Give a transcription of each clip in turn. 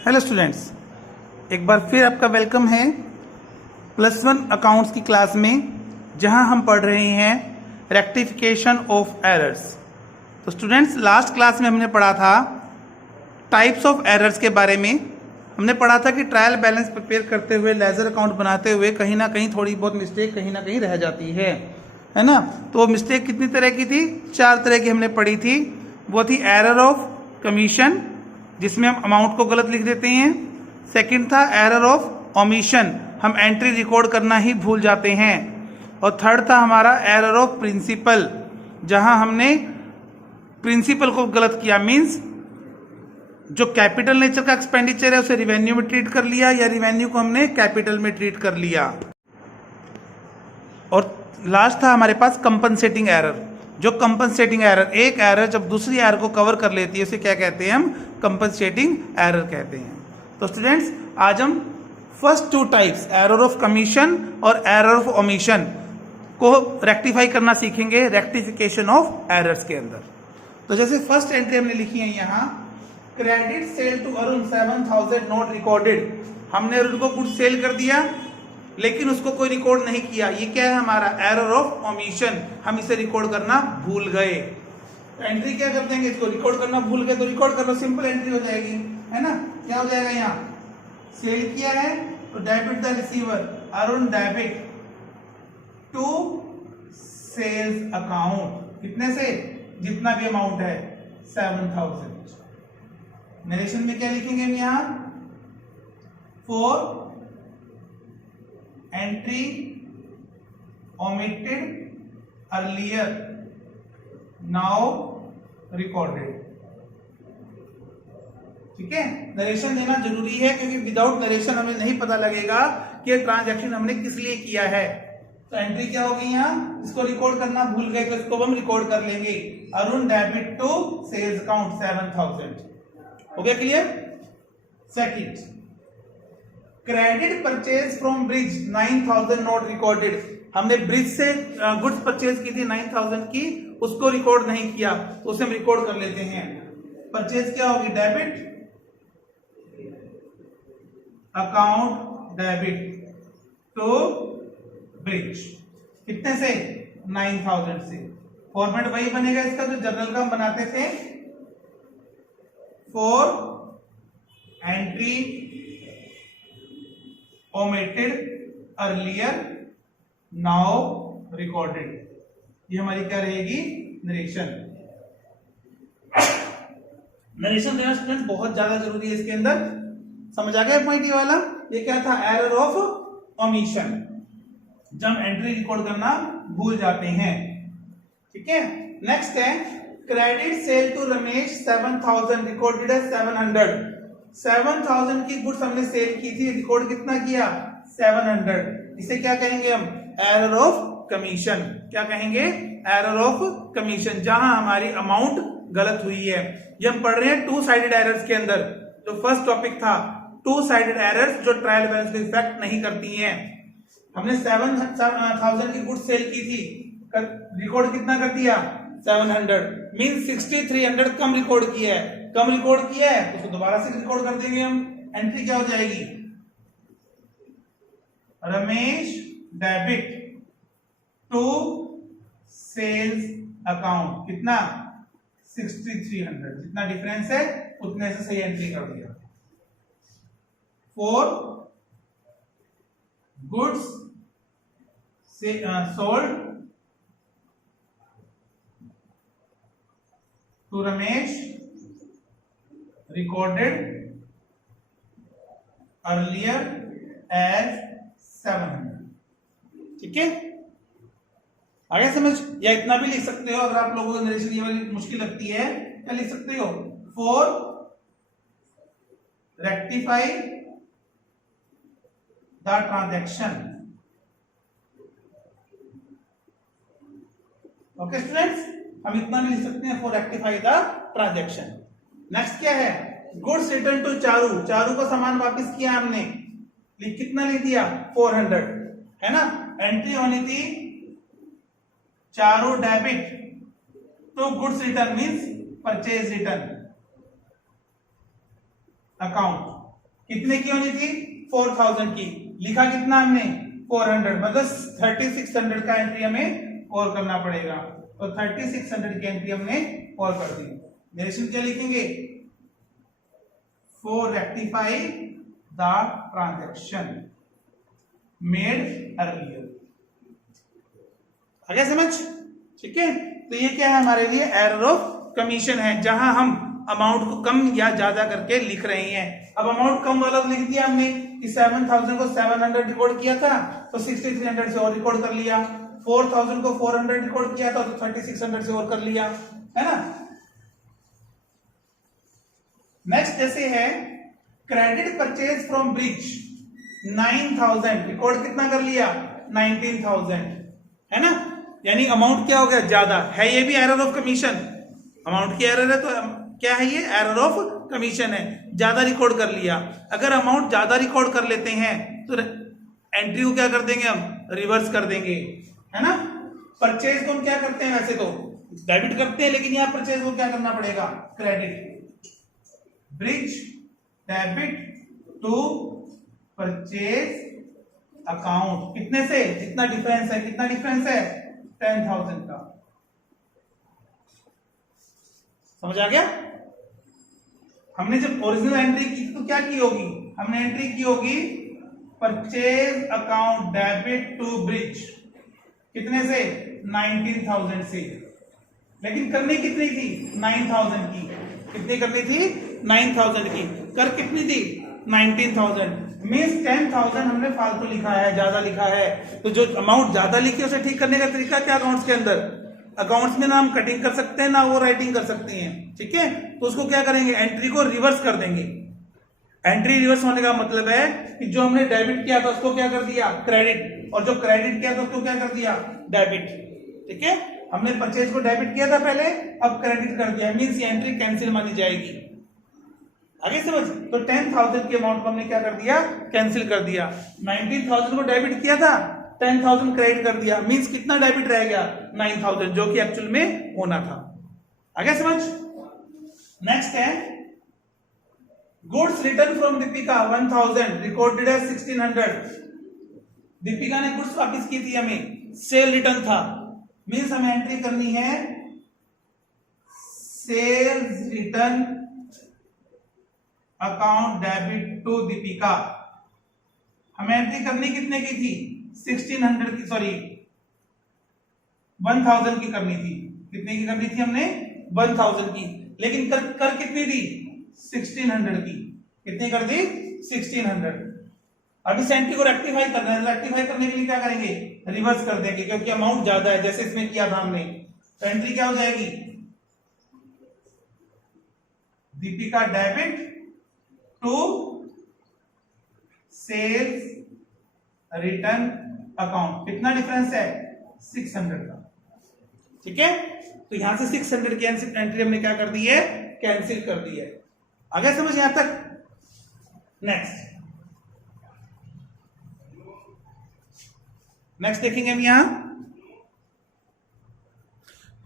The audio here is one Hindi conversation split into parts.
हेलो स्टूडेंट्स, एक बार फिर आपका वेलकम है +1 अकाउंट्स की क्लास में, जहां हम पढ़ रहे हैं रेक्टिफिकेशन ऑफ एरर्स। तो स्टूडेंट्स, लास्ट क्लास में हमने पढ़ा था टाइप्स ऑफ एरर्स के बारे में। हमने पढ़ा था कि ट्रायल बैलेंस प्रिपेयर करते हुए, लेजर अकाउंट बनाते हुए कहीं ना कहीं थोड़ी बहुत मिस्टेक कहीं ना कहीं रह जाती है ना। तो वो मिस्टेक कितनी तरह की थी? 4 तरह की हमने पढ़ी थी। वो थी एरर ऑफ कमीशन, जिसमें हम अमाउंट को गलत लिख देते हैं। सेकंड था एरर ऑफ ओमिशन, हम एंट्री रिकॉर्ड करना ही भूल जाते हैं। और थर्ड था हमारा एरर ऑफ प्रिंसिपल, जहां हमने प्रिंसिपल को गलत किया। मींस जो कैपिटल नेचर का एक्सपेंडिचर है उसे रिवेन्यू में ट्रीट कर लिया, या रिवेन्यू को हमने कैपिटल में ट्रीट कर लिया। और लास्ट था हमारे पास कंपनसेटिंग एरर। जो कंपनसेटिंग एरर, एक एरर जब दूसरी एरर को कवर कर लेती है, उसे क्या कहते हैं? हम कंपनसेटिंग एरर कहते हैं। तो स्टूडेंट्स, आज हम first 2 types, error of commission और एरर ऑफ ओमिशन, को रेक्टिफाई करना सीखेंगे रेक्टिफिकेशन ऑफ एरर्स के अंदर। तो जैसे फर्स्ट एंट्री हमने लिखी है यहाँ, credit sale to Arun 7000 not recorded. हमने अरुण को गुड सेल कर दिया, लेकिन उसको कोई रिकॉर्ड नहीं किया। ये क्या है? हमारा एरर ऑफ ओमिशन, हम इसे रिकॉर्ड करना भूल गए। तो एंट्री क्या कर देंगे? इसको रिकॉर्ड करना भूल गए तो रिकॉर्ड कर लो, सिंपल एंट्री हो जाएगी, है ना। क्या हो जाएगा? यहाँ सेल किया है तो debit the receiver, Arun debit to sales account. कितने से? जितना भी अमाउंट है 7000। नरेशन में क्या लिखेंगे हम यहाँ? For entry omitted earlier now recorded। ठीक है, नरेशन देना जरूरी है, क्योंकि विदाउट नरेशन हमें नहीं पता लगेगा कि ट्रांजैक्शन हमने किस लिए किया है। तो एंट्री क्या होगी यहाँ? इसको रिकॉर्ड करना भूल गए तो इसको हम रिकॉर्ड कर लेंगे, Arun debit to sales account 7000। हो गया clear? Second, credit purchase from Brij 9000 not recorded. हमने ब्रिज से गुड्स परचेज की थी 9000 की, उसको रिकॉर्ड नहीं किया, तो उसे हम रिकॉर्ड कर लेते हैं। परचेज क्या होगी? Debit account debit to Brij. कितने से? 9000 से। फॉर्मेट वही बनेगा इसका जो जनरल का हम बनाते थे, for entry omitted earlier now recorded। ये हमारी क्या रहेगी? नरेशन। नरेशन देना स्टूडेंट बहुत ज्यादा जरूरी है इसके अंदर। समझ आ गया पॉइंट ये वाला? ये क्या था? एरर ऑफ ओमिशन, जब एंट्री रिकॉर्ड करना भूल जाते हैं। ठीक है, नेक्स्ट है credit sale to Ramesh 7000 recorded है 700। 7000 की गुड्स हमने सेल की थी, रिकॉर्ड कितना किया? 700। इसे क्या कहेंगे हम? Error of commission. क्या कहेंगे? एरर ऑफ कमीशन, जहां हमारी अमाउंट गलत हुई है। ये हम पढ़ रहे हैं 2 साइडेड एरर्स के अंदर। जो फर्स्ट टॉपिक था 2 साइडेड एरर्स, जो ट्रायल बैलेंस को इफेक्ट नहीं करती हैं। हमने 7000 की गुड्स सेल की थी, रिकॉर्ड कितना कर दिया? 700। मीन 6300 कम रिकॉर्ड किया है। कम रिकॉर्ड किया है तो उसको दोबारा से रिकॉर्ड कर देंगे हम। एंट्री क्या हो जाएगी? Ramesh debit to sales account. कितना? 6300। जितना डिफरेंस है उतने से सही एंट्री कर दिया। For goods sold to Ramesh recorded earlier as 700। ठीक है, आगे समझ? या इतना भी लिख सकते हो, अगर आप लोगों को नरेशन ये वाली मुश्किल लगती है, क्या लिख सकते हो? For rectify the transaction. Okay students, हम इतना भी लिख सकते हैं, for rectify the transaction. Next क्या है? Goods return to Charu. Charu का सामान वापस किया हमने, कितना लिख दिया? 400, है ना। एंट्री होनी थी Charu debit to goods return, means purchase return account. कितने की होनी थी? 4000 की। लिखा कितना हमने? 400, मतलब 3600 का एंट्री हमें और करना पड़ेगा। तो 3600 की एंट्री हमने और कर दी। डायरेक्शन क्या लिखेंगे? For rectify the transaction made earlier. आगे समझ? ठीक है, तो ये क्या है हमारे लिए? एरर ऑफ कमीशन है, जहां हम अमाउंट को कम या ज्यादा करके लिख रहे हैं। अब अमाउंट कम वाला लिख दिया हमने कि 7000 को 700 रिकॉर्ड किया था तो 6300 से और रिकॉर्ड कर लिया। 4000 को 400 रिकॉर्ड किया था तो 3600 से और कर लिया, है ना। नेक्स्ट जैसे है credit purchase from Brij 9000, record कितना कर लिया? 19000, है ना। यानी अमाउंट क्या हो गया? ज्यादा है। ये भी एरर ऑफ कमीशन, अमाउंट की एरर है तो क्या है? ये एरर ऑफ कमीशन है, ज्यादा रिकॉर्ड कर लिया। अगर अमाउंट ज्यादा रिकॉर्ड कर लेते हैं तो एंट्री को क्या कर देंगे? हम रिवर्स कर देंगे, है ना। परचेज को हम क्या करते हैं? वैसे तो डेबिट करते हैं, लेकिन यहां परचेज को क्या करना पड़ेगा? Credit. Brij debit to purchase account, कितने से? जितना डिफरेंस है। कितना डिफरेंस है? 10,000 का। समझ आ गया? हमने जब ओरिजिनल एंट्री की तो क्या की होगी? हमने एंट्री की होगी purchase account debit to Brij, कितने से? 19,000 से। लेकिन करनी कितनी थी? 9,000 की। कितनी करनी थी? 9,000 की। कर कितनी थी? 19,000। मीन्स 10,000 हमने फालतू लिखा है, ज्यादा लिखा है। तो जो अमाउंट ज्यादा लिखी है उसे ठीक करने का तरीका क्या? अकाउंट्स के अंदर, अकाउंट्स में ना हम कटिंग कर सकते हैं ना वो राइटिंग कर सकते हैं, ठीक है। तो उसको क्या करेंगे? एंट्री को रिवर्स कर देंगे। एंट्री रिवर्स होने का मतलब है कि जो हमने डेबिट किया था उसको क्या कर दिया? क्रेडिट, और जो क्रेडिट किया था उसको क्या कर दिया? डेबिट, ठीक है। हमने परचेज को डेबिट किया था पहले, अब क्रेडिट कर दिया, मीन्स ये एंट्री कैंसिल मानी जाएगी। आगे समझ? तो 10,000 के अमाउंट को हमने क्या कर दिया? कैंसिल कर दिया। 19,000 को डेबिट किया था, 10,000 क्रेडिट कर दिया, मींस कितना डेबिट रह गया? 9,000, जो कि एक्चुअल में होना था। आगे समझ? नेक्स्ट है goods return from Deepika 1000 recorded as 1600। Deepika ने गुड्स वापस की थी, हमें सेल रिटर्न था, मींस हमें एंट्री करनी है sales return account debit to Deepika. हमें एंट्री करनी कितने की थी? 1600 की, सॉरी 1000 की करनी थी। कितने की करनी थी हमने? 1000 की। लेकिन कर कितनी थी? 1600 की। कितनी कर दी? 1600। अब इस एंट्री को रेक्टिफाई करना है। रेक्टिफाई करने के लिए क्या करेंगे? रिवर्स कर देंगे, क्योंकि अमाउंट ज्यादा है, जैसे इसमें किया था हमने। तो एंट्री क्या हो जाएगी? Deepika debit to sales return account. कितना डिफरेंस है? 600 का, ठीक है। तो यहां से 600 की एंट्री हमने क्या कर दी है? कैंसिल कर दी है। आगे समझ यहां तक? नेक्स्ट देखेंगे हम यहां।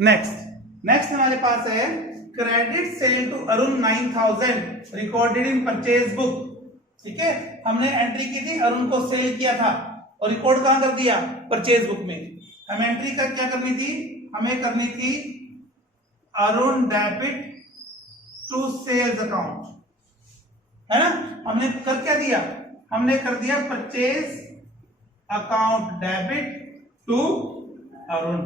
नेक्स्ट हमारे पास है credit sale to Arun 9000 recorded in purchase book, ठीक है। हमने एंट्री की थी, अरुण को सेल किया था और रिकॉर्ड कहां कर दिया? परचेज बुक में। हमें एंट्री का क्या करनी थी? हमें करनी थी Arun debit to sales account, है ना। हमने कर क्या दिया? हमने कर दिया purchase account debit to Arun.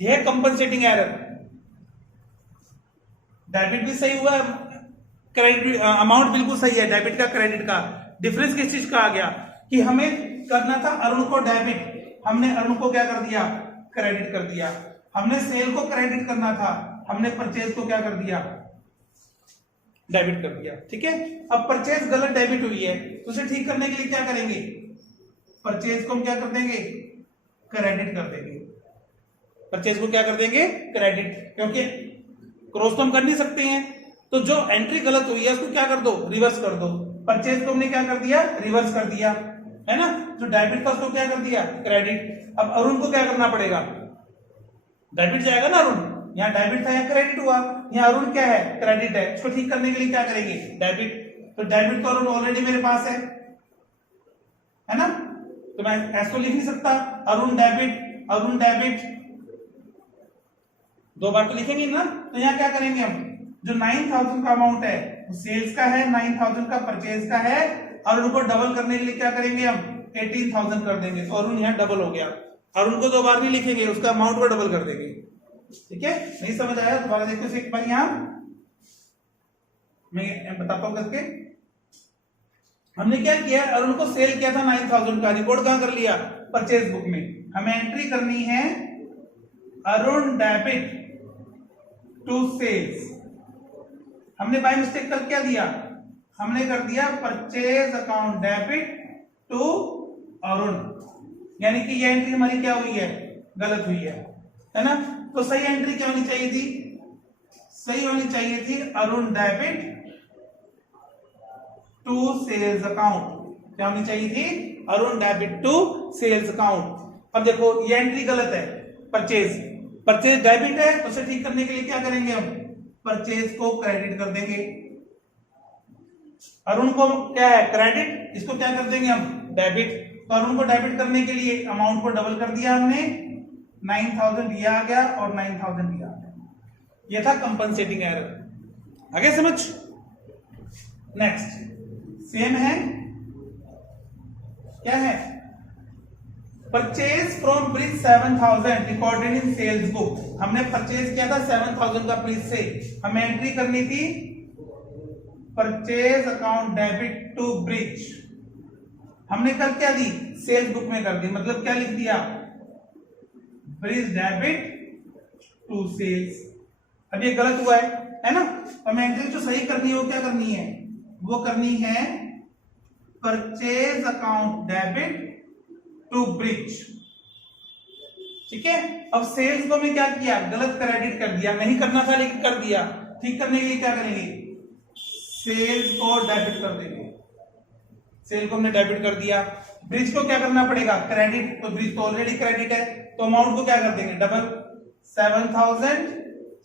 यह कंपनसेटिंग एरर। डेबिट भी सही हुआ, क्रेडिट अमाउंट बिल्कुल सही है, डेबिट का क्रेडिट का। डिफरेंस किस चीज का आ गया कि हमें करना था अरुण को डेबिट, हमने अरुण को क्या कर दिया? क्रेडिट कर दिया। हमने सेल को क्रेडिट करना था, हमने परचेज को क्या कर दिया? डेबिट कर दिया, ठीक है। अब परचेज गलत डेबिट हुई है, तो उसे ठीक करने के लिए क्या करेंगे? परचेज को हम क्या कर देंगे? क्रेडिट कर देंगे। परचेज को क्या कर देंगे? क्रेडिट, क्योंकि क्रॉस तो हम कर नहीं सकते हैं। तो जो एंट्री गलत हुई है उसको क्या कर दो? रिवर्स कर दो। परचेज को हमने क्या कर दिया? रिवर्स कर दिया, है ना। जो डेबिट था उसको क्या कर दिया? क्रेडिट। अब अरुण को क्या करना पड़ेगा? डेबिट जाएगा ना अरुण, यहाँ डेबिट था या क्रेडिट हुआ, यहाँ अरुण क्या है, क्रेडिट है, इसको ठीक करने के लिए क्या करेंगे, डेबिट। तो डेबिट तो अरुण ऑलरेडी मेरे पास है ना, तो मैं ऐसे लिख नहीं सकता अरुण डेबिट, दो बार तो लिखेंगे ना। तो यहाँ क्या करेंगे हम, जो 9000 का अमाउंट है वो सेल्स का है, 9000 का परचेज का है, और उनको डबल करने के लिए क्या करेंगे हम, 18000 कर देंगे। तो अरुण यहाँ डबल हो गया, और उनको दो बार नहीं लिखेंगे, उसका अमाउंट को डबल कर देंगे। ठीक है, नहीं समझ आया दोबारा देखो एक बार, यहाँ मैं बताता हूं करके। हमने क्या किया, अरुण को सेल किया था 9000 का, रिकॉर्ड कहां कर लिया, परचेज बुक में। हमें एंट्री करनी है अरुण डेबिट टू सेल्स। हमने बाय मिस्टेक कल क्या दिया, हमने कर दिया purchase account debit to Arun, यानी कि ये एंट्री हमारी क्या हुई है, गलत हुई है ना। तो सही एंट्री क्या होनी चाहिए थी, सही होनी चाहिए थी Arun debit to sales account. क्या होनी चाहिए थी, Arun debit to sales account. अब देखो ये एंट्री गलत है, परचेज डेबिट है, तो उसे ठीक करने के लिए क्या करेंगे हम, परचेज को क्रेडिट कर देंगे। अरुण को क्या है, क्रेडिट, इसको क्या कर देंगे हम, डेबिट। तो अरुण को डेबिट करने के लिए अमाउंट को डबल कर दिया हमने, 9000 ये आ गया और 9000 ये आ गया। ये था कंपनसेटिंग एरर। आगे समझ। नेक्स्ट सेम है, क्या है, purchase from Brij 7000 recorded in sales book. हमने परचेज किया था 7000 का ब्रिज से, हमें एंट्री करनी थी purchase account debit to Brij. हमने कल क्या दी, सेल्स बुक में कर दी, मतलब क्या लिख दिया, ब्रिज डेबिट टू सेल्स। अब ये गलत हुआ है ना। हमें एंट्री जो सही करनी है वो क्या करनी है, वो करनी है purchase account debit to Brij. ठीक है, अब सेल्स को हमने क्या किया, गलत क्रेडिट कर दिया, नहीं करना था लेकिन कर दिया। ठीक करने के लिए क्या करेंगे, सेल्स को डेबिट कर देंगे। सेल को हमने डेबिट कर दिया, ब्रिज को क्या करना पड़ेगा, क्रेडिट। तो ब्रिज तो ऑलरेडी क्रेडिट है, तो अमाउंट को क्या कर देंगे, डबल,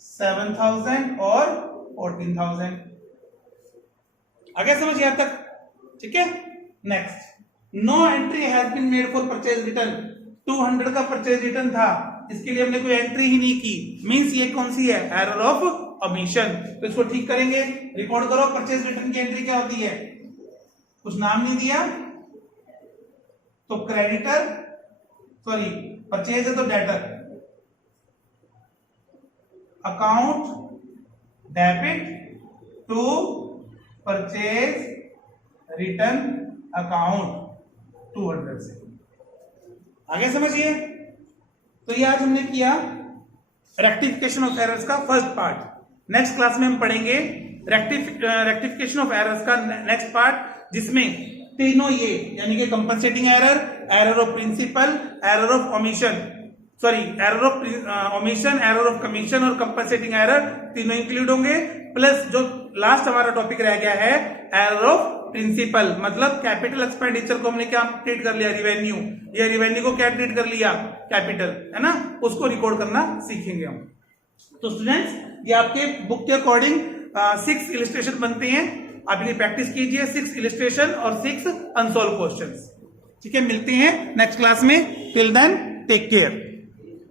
7000 और 14000। आगे समझिए यहां तक। ठीक है, next, no entry has been made for purchase return. 200 का परचेज रिटर्न था, इसके लिए हमने कोई एंट्री ही नहीं की, मींस ये कौन सी है, एरर ऑफ ओमिशन। तो इसको ठीक करेंगे, रिकॉर्ड करो परचेज रिटर्न की एंट्री क्या होती है, कुछ नाम नहीं दिया तो क्रेडिटर, सॉरी परचेज है तो debtor, account debit to purchase return account 200 से। आगे समझिए। तो ये आज हमने किया रेक्टिफिकेशन ऑफ एरर्स का फर्स्ट पार्ट। नेक्स्ट क्लास में हम पढ़ेंगे रेक्टिफिकेशन ऑफ एरर्स का नेक्स्ट पार्ट, जिसमें तीनों ये यानी कि compensating error, error of principle, error of omission, sorry error of omission, error of commission और कंपनसेटिंग एरर तीनों इंक्लूड होंगे। प्लस जो लास्ट हमारा टॉपिक रह गया है एरर ऑफ प्रिंसिपल, मतलब कैपिटल एक्सपेंडिचर को हमने क्या ट्रीट कर लिया, रिवेन्यू। ये रिवेन्यू को क्या ट्रीट कर लिया, कैपिटल, है ना, उसको रिकॉर्ड करना सीखेंगे हम। तो स्टूडेंट्स, ये आपके बुक के अकॉर्डिंग 6 इलिस्ट्रेशन बनते हैं, आप ये प्रैक्टिस कीजिए, 6 इलिस्ट्रेशन और 6 अनसॉल्व क्वेश्चंस। ठीक है, मिलते हैं नेक्स्ट क्लास में। Till then take care.